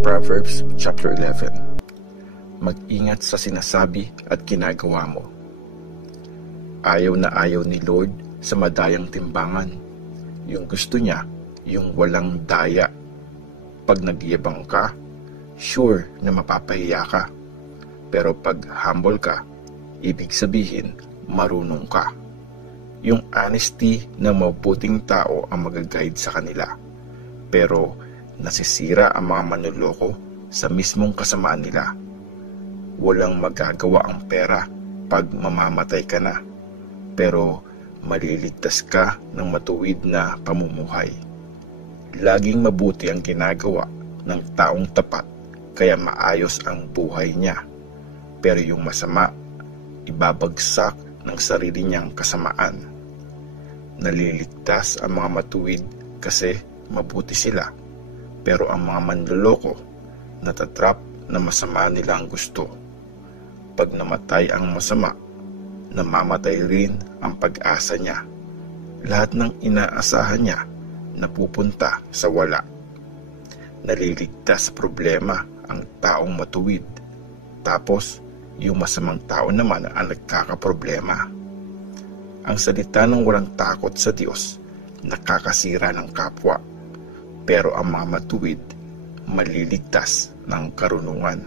Proverbs chapter 11. Mag-ingat sa sinasabi at ginagawa mo. Ayaw na ayaw ni Lord sa madayang timbangan. Yung gusto niya, yung walang daya. Pag nagyabang ka, sure na mapapahiya ka. Pero pag humble ka, ibig sabihin marunong ka. Yung honesty na mabuting tao ang mag-guide sa kanila. Pero nasisira ang mga manloloko sa mismong kasamaan nila. Walang magagawa ang pera pag mamamatay ka na, pero maliligtas ka ng matuwid na pamumuhay. Laging mabuti ang ginagawa ng taong tapat, kaya maayos ang buhay niya. Pero yung masama, ibabagsak ng sarili niyang kasamaan. Naliligtas ang mga matuwid kasi mabuti sila. Pero ang mga manloloko, natatrap na masama nila ang gusto. Pag namatay ang masama, namamatay rin ang pag-asa niya. Lahat ng inaasahan niya napupunta sa wala. Naliligtas sa problema ang taong matuwid. Tapos, yung masamang tao naman ang nagkakaproblema. Ang salita ng walang takot sa Diyos, nakakasira ng kapwa. Pero ang mga matuwid, maliligtas ng karunungan.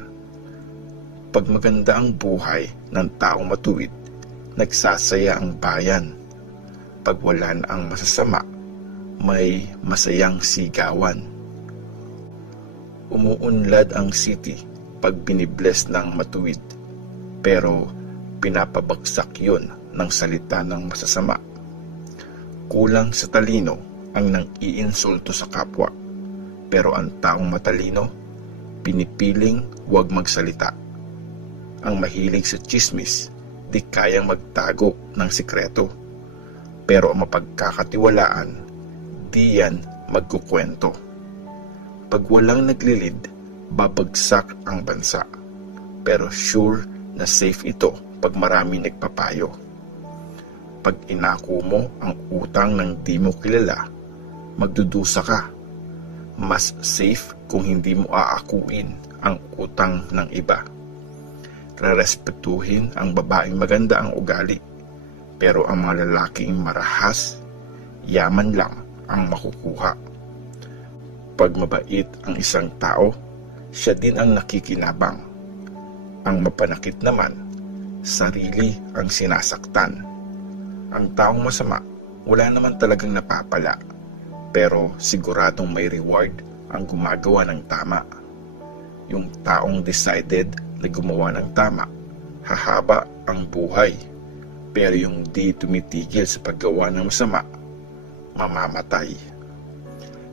Pag maganda ang buhay ng taong matuwid, nagsasaya ang bayan. Pag wala na ang masasama, may masayang sigawan. Umuunlad ang city pag binibless ng matuwid, pero pinapabagsak yon ng salita ng masasama. Kulang sa talino ang nang-iinsulto sa kapwa, pero ang taong matalino, pinipiling huwag magsalita. Ang mahilig sa chismis, di kayang magtago ng sikreto, pero ang mapagkakatiwalaan, di yan magkukwento. Pag walang naglilid, babagsak ang bansa, pero sure na safe ito pag marami nagpapayo. Pag inako mo ang utang ng di mo kilala, magdudusa ka. Mas safe kung hindi mo aakuin ang utang ng iba. Rerespetuhin ang babaeng maganda ang ugali, pero ang mga lalaking marahas, yaman lang ang makukuha. Pag mabait ang isang tao, siya din ang nakikinabang. Ang mapanakit naman, sarili ang sinasaktan. Ang taong masama, wala naman talagang napapala, pero siguradong may reward ang gumagawa ng tama. Yung taong decided na gumawa ng tama, hahaba ang buhay. Pero yung di tumitigil sa paggawa ng masama, mamamatay.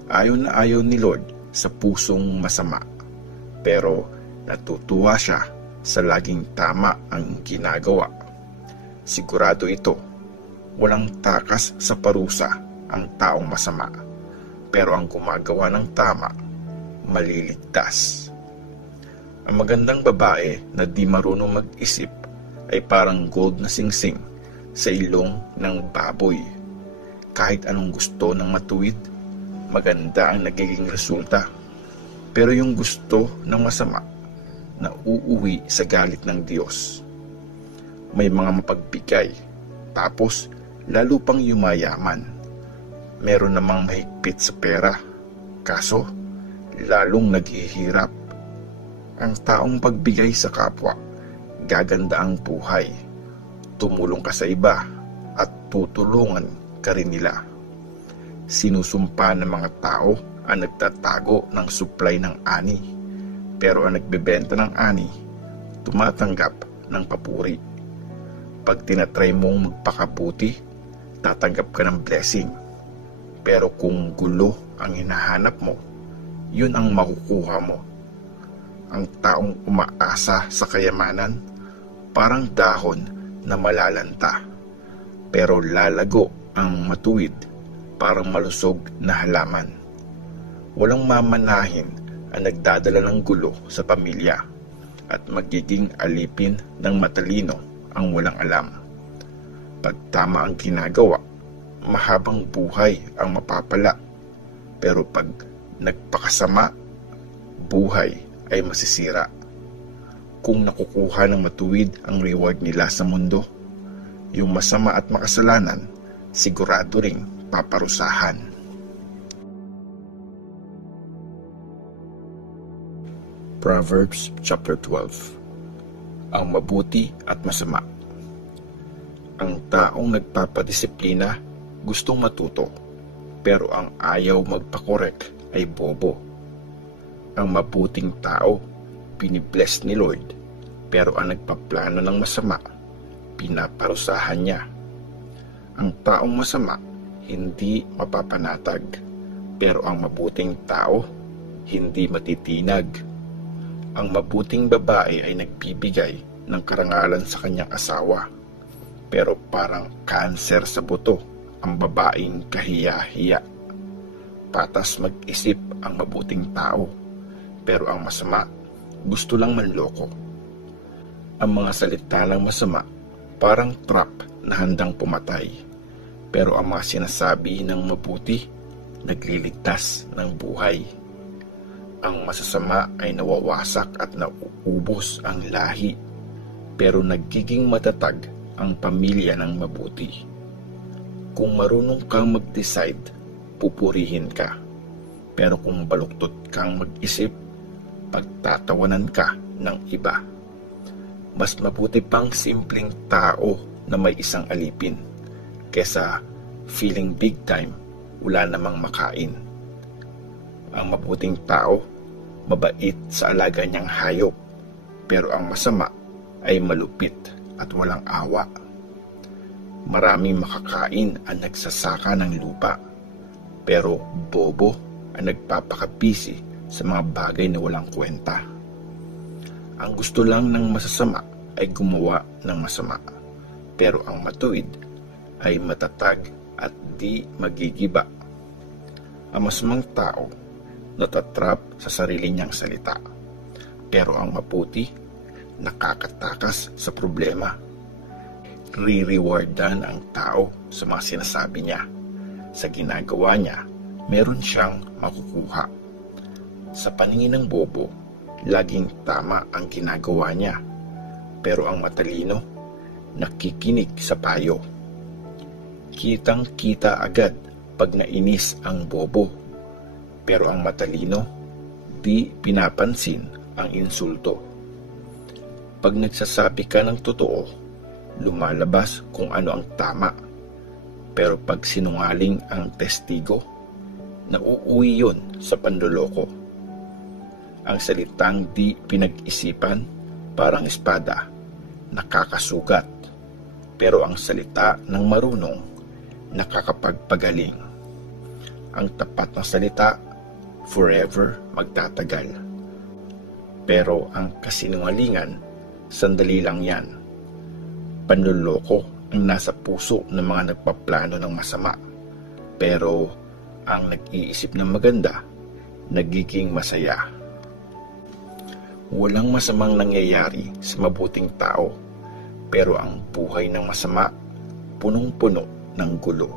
Ayaw na ayaw ni Lord sa pusong masama, pero natutuwa siya sa laging tama ang ginagawa. Sigurado ito, walang takas sa parusa ang taong masama, pero ang gumagawa ng tama, maliligtas. Ang magandang babae na di marunong mag-isip ay parang gold na singsing sa ilong ng baboy. Kahit anong gusto ng matuwid, maganda ang nagiging resulta. Pero yung gusto ng masama, nauuwi sa galit ng Diyos. May mga mapagbigay, tapos lalo pang yumayaman. Meron namang mahigpit sa pera, kaso lalong naghihirap. Ang taong pagbigay sa kapwa, gaganda ang buhay. Tumulong ka sa iba at tutulungan ka rin nila. Sinusumpa ng mga tao ang nagtatago ng supply ng ani, pero ang nagbebenta ng ani, tumatanggap ng papuri. Pag tinatry mong magpakabuti, tatanggap ka ng blessing. Pero kung gulo ang hinahanap mo, yun ang makukuha mo. Ang taong umaasa sa kayamanan, parang dahon na malalanta. Pero lalago ang matuwid, parang malusog na halaman. Walang mamanahin ang nagdadala ng gulo sa pamilya. at magiging alipin ng matalino ang walang alam. Pag tama ang ginagawa, mahabang buhay ang mapapala. Pero pag nagpakasama, buhay ay masisira. Kung nakukuha ng matuwid ang reward nila sa mundo, yung masama at makasalanan, sigurado ring paparusahan. Proverbs chapter 12. Ang mabuti at masama. Ang taong nagpapadisiplina gustong matuto, pero ang ayaw magpakorek ay bobo. Ang mabuting tao binibless ni Lord, pero ang nagpaplano ng masama, pinaparusahan niya. Ang taong masama hindi mapapanatag, pero ang mabuting tao hindi matitinag. Ang mabuting babae ay nagbibigay ng karangalan sa kanyang asawa, pero parang kanser sa buto ang babaeng kahiya-hiya. Patas mag-isip ang mabuting tao, pero ang masama gusto lang manloko. Ang mga salita ng masama parang trap na handang pumatay, pero ang mga sinasabi ng mabuti nagliligtas ng buhay. Ang masasama ay nawawasak at nauubos ang lahi, pero nagiging matatag ang pamilya ng mabuti. Kung marunong kang mag-decide, pupurihin ka. Pero kung baluktot kang mag-isip, pagtatawanan ka ng iba. Mas mabuti pang simpleng tao na may isang alipin, kesa feeling big time, wala namang makain. Ang mabuting tao, mabait sa alaga niyang hayop, pero ang masama ay malupit at walang awa. Maraming makakain ang nagsasaka ng lupa, pero bobo ang nagpapakabisi sa mga bagay na walang kwenta. Ang gusto lang ng masasama ay gumawa ng masama, pero ang matuwid ay matatag at di magigiba. Ang masamang tao natatrap sa sarili niyang salita, pero ang maputi nakakatakas sa problema. Re-rewardan ang tao sa mga sinasabi niya. Sa ginagawa niya, meron siyang makukuha. Sa paningin ng bobo, laging tama ang ginagawa niya, pero ang matalino nakikinig sa payo. Kitang-kita agad pag nainis ang bobo, pero ang matalino di pinapansin ang insulto. Pag nagsasabi ka ng totoo, lumalabas kung ano ang tama, pero pag sinungaling ang testigo, nauuwi yun sa panloloko. Ang salitang di pinag-isipan parang espada, nakakasugat, pero ang salita ng marunong nakakapagpagaling. Ang tapat na salita forever magtatagal, pero ang kasinungalingan sandali lang yan. Panloloko ang nasa puso ng mga nagpaplano ng masama, pero ang nag-iisip ng maganda nagiging masaya. Walang masamang nangyayari sa mabuting tao, pero ang buhay ng masama punong-puno ng gulo.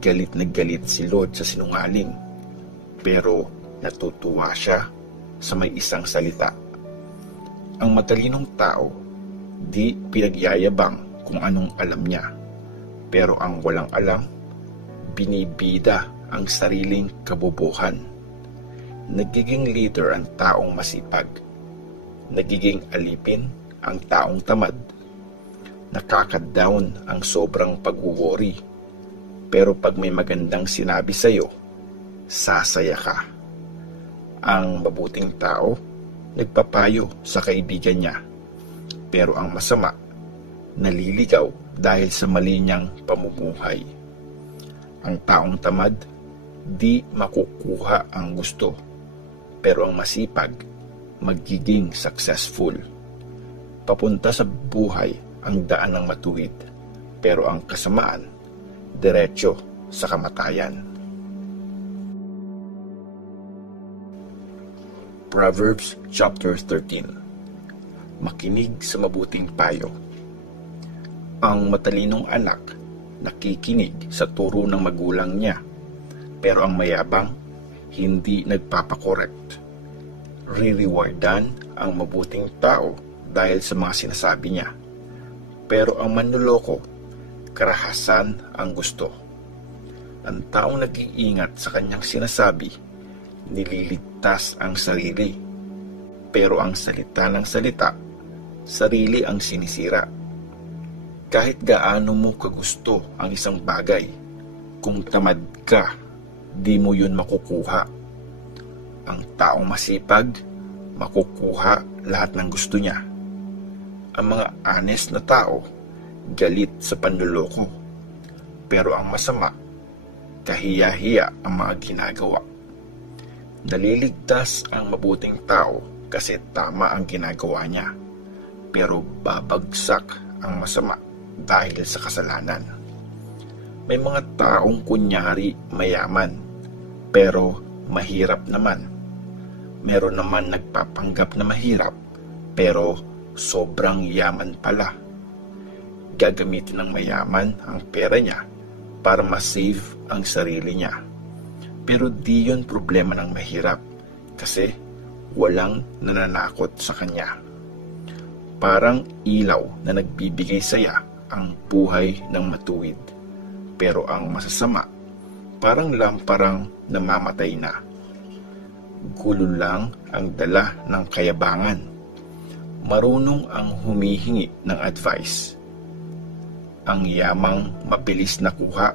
Galit na galit si Lord sa sinungaling, pero natutuwa siya sa may isang salita. Ang matalinong tao di pinagyayabang kung anong alam niya, pero ang walang alam, binibida ang sariling kabobohan. Nagiging leader ang taong masipag, nagiging alipin ang taong tamad. Nakaka-down ang sobrang pag-worry, pero pag may magandang sinabi sa'yo, sasaya ka. Ang mabuting tao, nagpapayo sa kaibigan niya, pero ang masama, naliligaw dahil sa mali niyang pamumuhay. Ang taong tamad, di makukuha ang gusto, pero ang masipag, magiging successful. Papunta sa buhay ang daan ng matuwid, pero ang kasamaan, diretso sa kamatayan. Proverbs chapter 13. makinig sa mabuting payo. Ang matalinong anak nakikinig sa turo ng magulang niya, pero ang mayabang hindi nagpapakorekt. Ririwardan ang mabuting tao dahil sa mga sinasabi niya, pero ang manloloko, karahasan ang gusto. Ang taong nag-iingat sa kanyang sinasabi, nililigtas ang sarili, pero ang salita ng salita, sarili ang sinisira. Kahit gaano mo kagusto ang isang bagay, kung tamad ka, di mo yun makukuha. Ang taong masipag, makukuha lahat ng gusto niya. Ang mga honest na tao, galit sa panloloko. Pero ang masama, kahiya-hiya ang mga ginagawa. Naliligtas ang mabuting tao kasi tama ang ginagawa niya. Pero babagsak ang masama dahil sa kasalanan. May mga taong kunyari mayaman, pero mahirap naman. Meron naman nagpapanggap na mahirap, pero sobrang yaman pala. Gagamitin ng mayaman ang pera niya para ma-save ang sarili niya. Pero di yun problema ng mahirap kasi walang nananakot sa kanya. Parang ilaw na nagbibigay saya ang buhay ng matuwid. Pero ang masasama, parang lamparang namamatay na. Gulo lang ang dala ng kayabangan. Marunong ang humihingi ng advice. Ang yamang mabilis nakuha,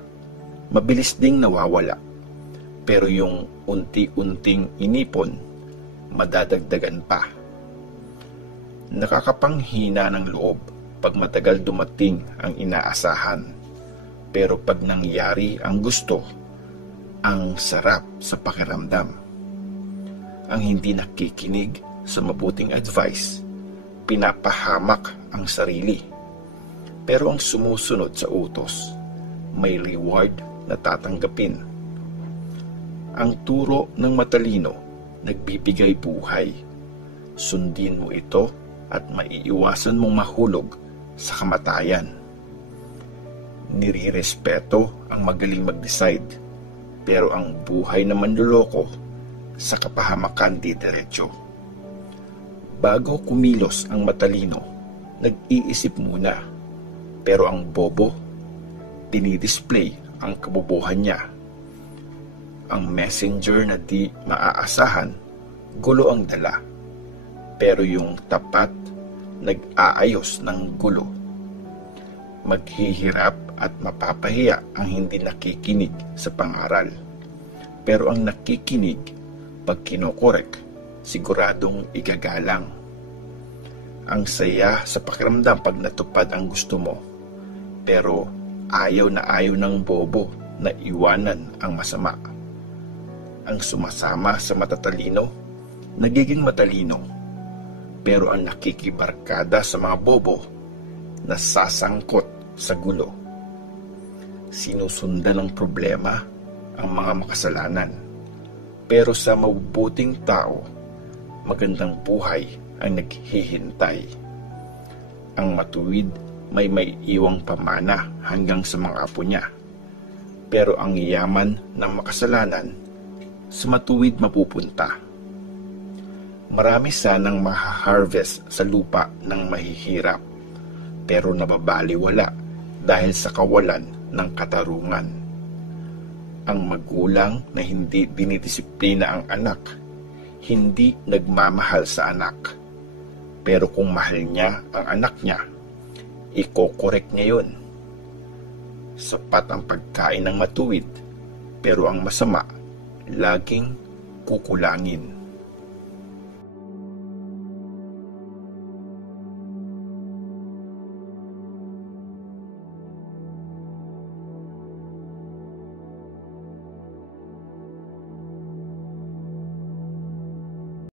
mabilis ding nawawala. Pero yung unti-unting inipon, madadagdagan pa. Nakakapanghina ng loob pag matagal dumating ang inaasahan. Pero pag nangyari ang gusto, ang sarap sa pakiramdam. Ang hindi nakikinig sa mabuting advice, pinapahamak ang sarili. Pero ang sumusunod sa utos, may reward na tatanggapin. Ang turo ng matalino, nagbibigay buhay. Sundin mo ito at maiiwasan mong mahulog sa kamatayan. Nirirespeto ang magaling mag-decide, pero ang buhay na manloloko sa kapahamakan didiretso. Bago kumilos ang matalino, nag-iisip muna, pero ang bobo, dinidisplay ang kabobohan niya. Ang messenger na di maaasahan, gulo ang dala, pero yung tapat, nag-aayos ng gulo. Maghihirap at mapapahiya ang hindi nakikinig sa pangaral. Pero ang nakikinig, pag kinokorek, siguradong igagalang. Ang saya sa pakiramdam pag natupad ang gusto mo. Pero ayaw ng bobo na iwanan ang masama. Ang sumasama sa matatalino, nagiging matalino. Pero ang nakikibarkada sa mga bobo, nasasangkot sa gulo. Sinusundan ng problema ang mga makasalanan. Pero sa mabubuting tao, magandang buhay ang naghihintay. Ang matuwid may iwang pamana hanggang sa mga apo niya. Pero ang yaman ng makasalanan, sa matuwid mapupunta. Marami sanang maha-harvest sa lupa ng mahihirap, pero nababaliwala dahil sa kawalan ng katarungan. Ang magulang na hindi dinidisiplina ang anak, hindi nagmamahal sa anak. Pero kung mahal niya ang anak niya, ikokorek niya yun. Sapat ang pagkain ng matuwid, pero ang masama, laging kukulangin.